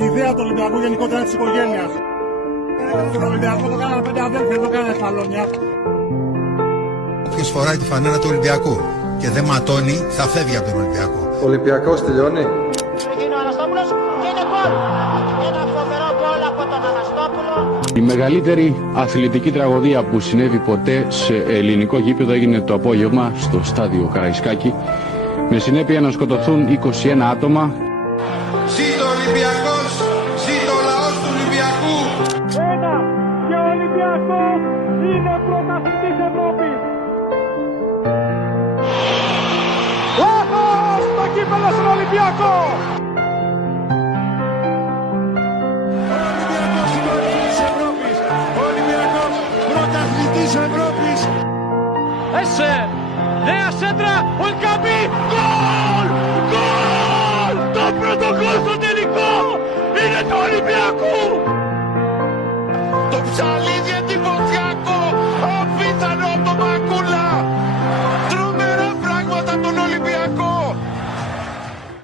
Η ιδέα του Ολυμπιακού γενικότερα της οικογένειας. Στον Ολυμπιακό το κάνανε 5 αδέλφια, δεν το κάνανε σαλόνια. Όποιος φοράει τη φανέλα του Ολυμπιακού και δεν ματώνει, θα φεύγει από τον Ολυμπιακό. Ο Ολυμπιακός τελειώνει. Είναι ο Αναστόπουλος και είναι γκολ. Ένα φοβερό γκολ από τον Αναστόπουλο. Η μεγαλύτερη αθλητική τραγωδία που συνέβη ποτέ σε ελληνικό γήπεδο έγινε το απόγευμα στο στάδιο Καραϊσκάκη, με συνέπεια να σκοτωθούν 21 άτομα. Ζήτω ο Ολυμπιακός, ζήτω ο λαός του Ολυμπιακού. Ένα και ο Ολυμπιακός είναι πρωταθλητής Ευρώπης. Λάθος στο κύπελλο στον Ολυμπιακό. Ο Ολυμπιακός πρωταθλητής Ευρώπης. Έσε, νέα σέντρα, ο Ελκαμπή, γκολ!